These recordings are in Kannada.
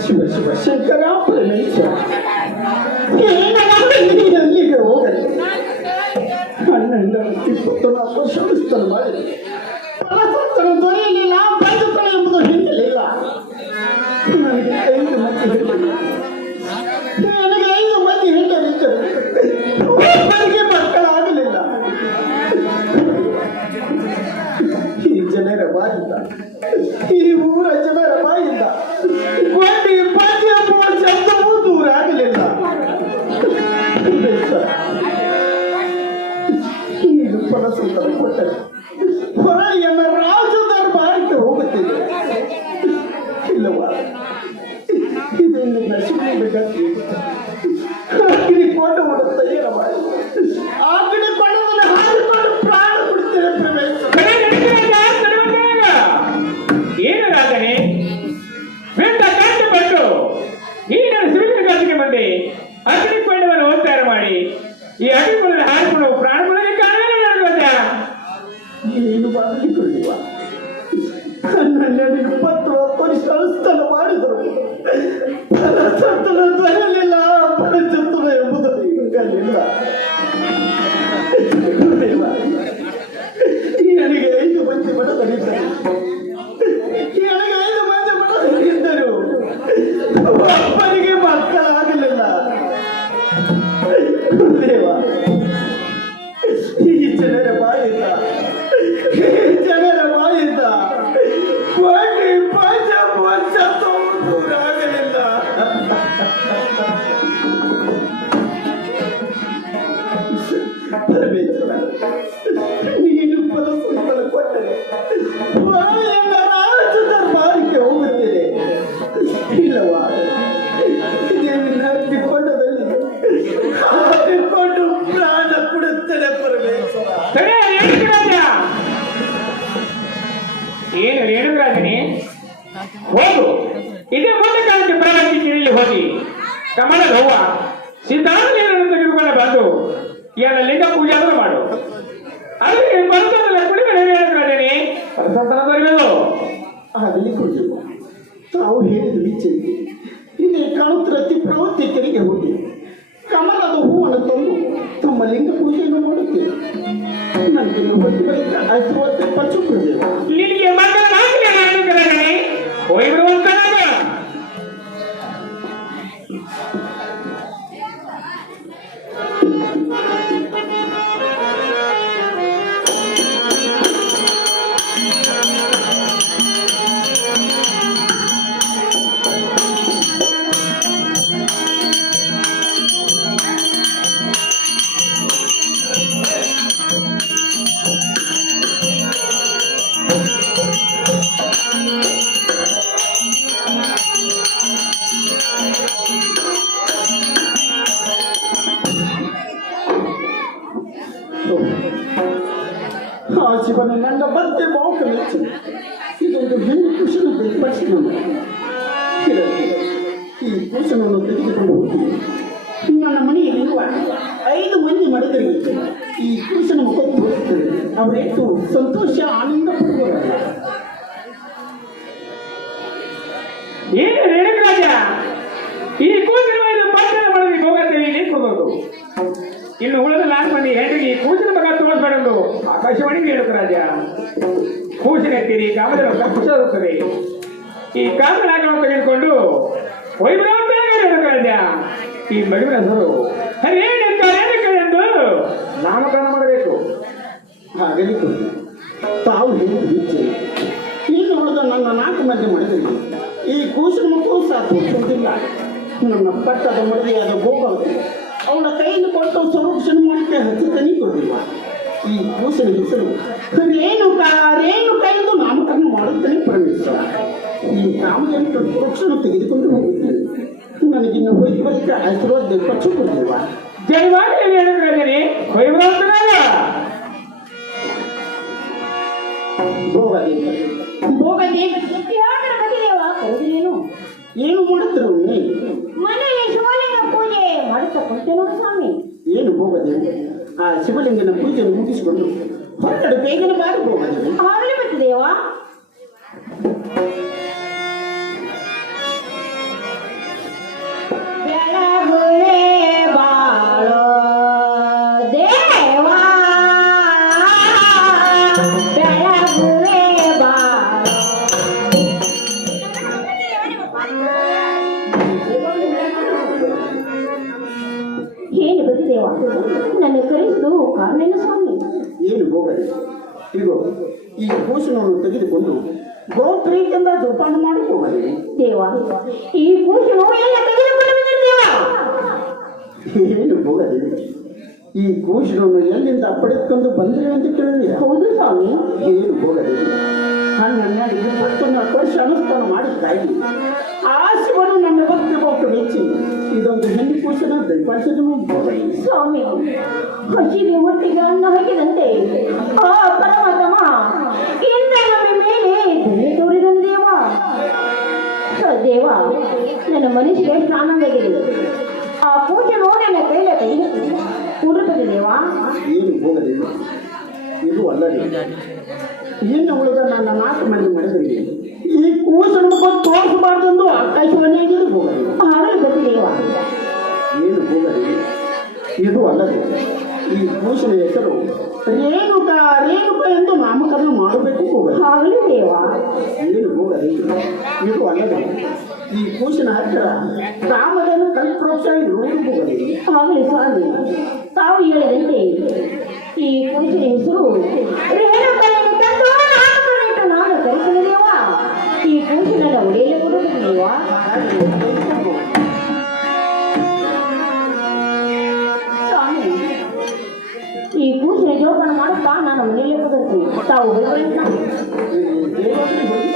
是不是不是，这两回，ಮಂದಿ ಹೆಂಡರು ನನಗೆ ಐದು ಮಂದಿ ನಶಿಬಿನ ಗತಿ ಅಗ್ನಿ ಕೊಂಡವನು ತಯಾರ ಮಾಡಿ ಅಗ್ನಿ ಕೊಂಡವನು ಹಾರಿಕೊಂಡು ಪ್ರಾಣ ಬಿಡ್ತೇನೆ ಪ್ರವೇಶ ಏನು ರಾಜನೇ ಬೆಟ್ಟ ಬಂದು ಈ ಬಂದೆ ಅಗ್ನಿಕೊಂಡವನ್ನು ಮಾಡಿ ಈ ಅಗ್ನಿಕೊಂಡ ಹಾರಿಕೊಂಡು ಪ್ರಾಣ ಕಾರಣ ನೀನು ಫಲಸಂತನ ಕೊಟ್ಟರೆ ಹೊರಗೆಲ್ಲ ರಾಜ ದರ್ಬಾರಕ್ಕೆ ಹೋಗುತ್ತೇನೆ ಇಲ್ಲವಾ ದೇವಿ ನಂಬಿಕೊಂಡದಲ್ಲಿ ಹಾಕಿಕೊಂಡು ಪ್ರಾಣ ಕೊಡುತ್ತೇನೆ ಪರಮೇಶ್ವರ ಅಲ್ಲಿ ರೇಣುಕರಾಜನೇ ಸಂತಾನ ದೊರೆಯಲು ಆಗಲಿ ಕೊಡಲಿಲ್ಲ ತಾವು ಹೇಳಿದ ವಿಚ್ಛೇದಿ ಇಲ್ಲಿ ಕಾಣುತ್ತಿರುವ ಪ್ರವೃತ್ತಿ ತೆರಿಗೆ ಹೋಗಿ ಕಮಲದ ಹೂವನ್ನು ತಂದು ತಮ್ಮ ಲಿಂಗ ಪೂಜೆಯನ್ನು ಮಾಡುತ್ತೇವೆ ನನಗೆ ಹೊತ್ತು ಬಳಿಕ ಐವತ್ತು ಪಚ್ಚು ಮೆಚ್ಚಿ ಇದೊಂದು ಹೆಣ್ಣು ಕುಶನ ಪ್ರಶ್ನೆ ಈ ಕುಶನವನ್ನು ತೆಗೆದುಕೊಂಡು ಹೋಗಿ ನನ್ನ ಮನೆಯಲ್ಲಿರುವ ಐದು ಮಂದಿ ಮಡದಲ್ಲಿ ಈ ಕುಶನ ಮುಖ ತೋರಿಸ್ತೇನೆ ಅವರೆಷ್ಟು ಸಂತೋಷ ಆನಂದ ಪಡುವರಲ್ಲ ಏನು ರೇಣುಕರಾಜ ಈ ಕೂಸಿನ ಇದು ಪಟ್ಟಣ ಹೋಗತ್ತೆ ಇಲ್ಲಿ ನಿಂತ್ಕೋಬಹುದು ಇನ್ನು ಉಳಿದ ನಾಲ್ಕು ಮಂದಿ ಹೆಂಡ್ರಿಗೆ ಈ ಕೂಸಿನ ಮಗ ತೋರಿಸ್ಬೇಡಂದು ಆಕಾಶವಾಣಿಗೆ ರೇಣುಕರಾಜ ಕೂಸಿನ ಎತ್ತೀರಿ ಕಾಮದ ಖುಷಿಯಾಗುತ್ತದೆ ಈ ಕಾಮರಾಜವನ್ನು ತೆಗೆದುಕೊಂಡು ರೇಣುಕರಾಜ ಈ ಮಗುವಿನ ಹೆಸರು ಎಂದು ನಾಮಕರಣ ಮಾಡಬೇಕು. ಹಾಗೆ ತಾವು ವಿಚ್ಛೆ ಇನ್ನು ಉಳಿದ ನನ್ನ ನಾಲ್ಕು ಮಂದಿ ಮಾಡಿದ ಈ ಕೂಸಿನ ಮಕ್ಕಳು ಸಾಕು ಹೊಂದಿಲ್ಲ ನನ್ನ ಪಟ್ಟದ ಮದುವೆಯಾದ ಗೋಪಾಲ ಅವನ ಕೈಯಿಂದ ಕೊಟ್ಟು ಸ್ವರೂಪ ಸಿನಿಮಾಕ್ಕೆ ಹಚ್ಚಿ ತನಿ ಕೊಡಲಿಲ್ಲ. ಈ ಕೂಸಿನ ಹೆಸರು ರೇಣುಕ ರೇಣುಕ ಎಂದು ನಾಮಕರಣ ಮಾಡುತ್ತೇನೆ ಪರಮೇಶ್ವರ ಈ ಕಾಮಜನಿಕ ವೃಕ್ಷನ ತೆಗೆದುಕೊಂಡು ಹೋಗುತ್ತೇನೆ ನನಗಿನ್ನು ಹೋಗಿ ಬಳಿಕ ಆಶೀರ್ವಾದ ಪಕ್ಷ ಕೊಡಲಿಲ್ವಾ ಜಯವಾಗಿ ರೇಣುಕರಾಜನೇ ವೈಭವಂತನಾಗ ಭೋಗದೇವ ಭೋಗದೇವ ಯಾಕರ ಮದುವೆಯವ ಏನು ಮಾಡುತ್ತಿರು ನೀ ಮನೆಯಲ್ಲಿ ಶಿವಲಿಂಗ ಪೂಜೆ ಮಾಡುತ್ತಾ ಕುಂತೆ ನೋಡು ಸ್ವಾಮಿ ಏನು ಹೋಗದೆ ಆ ಶಿವಲಿಂಗನ ಪೂಜೆಯನ್ನು ಮುಗಿಸಿಕೊಂಡು ಹೊರಗಡೆ ಬೇಗನೆ ಬಾರಿ ಹೋಗದೆ ಆಗಲೇ ಏನು ಬಂದಿದೇವ ನನ್ನ ಕರೆಸಿದು ಕಾರಣ ಸ್ವಾಮಿ. ಏನು ಹೋಗಲಿ ಇಗೋ ಈ ಭೂಷಣವನ್ನು ತೆಗೆದುಕೊಂಡು ಗೋಪ್ರೀತಿಯಿಂದ ಜೋಪಾನ ಮಾಡಿ ಹೋಗಲಿ ದೇವ ಈ ಭೂಷಣ ಬಂದಿದ್ದೇವ ಏನು ಹೋಗಲಿ ಈ ಭೂಷಣವನ್ನು ಎಲ್ಲಿಂದ ಪಡೆದುಕೊಂಡು ಬಂದ್ರೆ ಅಂತ ಕೇಳಿದ್ರೆ ಹೌದು ಸ್ವಾಮಿ. ಏನು ಹೋಗದೆ ಹನ್ನೆರಡು ಇಪ್ಪತ್ತೊಂದು ವರ್ಷ ಅನುಷ್ಠಾನ ಮಾಡಿದ್ದಾಗಿ ಆ ಶಿವನು ನಮ್ಮ ಭಕ್ತಿ ಕೊಟ್ಟು ಮೆಚ್ಚಿ ಇದೊಂದು ಹೆಣ್ಣು ದಯಪಾಲಿಸಿದನು ಹೋಗಲಿ ಸ್ವಾಮಿ ಹಸಿಗೆ ಒಟ್ಟಿಗೆ ಅನ್ನ ಹಾಕಿದಂತೆ ಆ ಪರಮಾತ್ಮ ಇಂದ ನಮ್ಮ ಮೇಲೆ ದಯೆ ತೋರಿದನು ದೇವ. ನನ್ನ ಮನಸ್ಸಿಗೆ ಆನಂದವಾಗಿದೆ ಆ ಪೂಜೆ ನೋಡಿ ನನ್ನ ಕೈಲ ಕೈ ಉಡುತ್ತದೆ ದೇವ. ಏನು ಹೋಗದೆ ಇದು ಅಲ್ಲದೆ. ಇನ್ನು ಉಳಿದ ನನ್ನ ಹೆಸರು. ರೇಣುಕ ರೇಣುಕ ಎಂದು ನಾಮಕರಣ ಮಾಡಬೇಕು ಆಗಲೇ ದೇವ. ಏನು ಹೋಗಲಿ ಇದು ಅಲ್ಲದ ಈ ಕೂಸಿನ ಹತ್ತಿರ ರಾಮದನ್ನು ಕಲ್ಪ್ರೋತ್ಸಾಹ ಇರುವುದು ಹೋಗಲಿ ಆಗಲಿ ಸ್ವಾಮಿ ತಾವು ಹೇಳಿದಂತೆ ಈ ಕೂಸಿನ ಹೆಸರು ತಾವು ಬೈಬಲ್ನ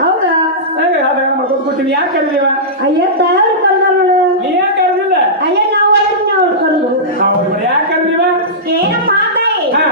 ಹೌದಾ? ಅದಾಗ ಮಾಡ್ಕೊಂಡು ಕೊಡ್ತೀನಿ ಯಾಕೆ ಕರೆದಿವ? ಅಯ್ಯ ತಯಾರು ಕಲ್ದವಳು ನೀ ಯಾಕೆ ಕರೆದಿಲ್ಲ? ಅಯ್ಯ ನಾವು ಒಳಗಿನ ಅವ್ರು ಕಲ್ದು ಅವ್ರು ಯಾಕೆ ಕರೆದಿವ? ಹಾ.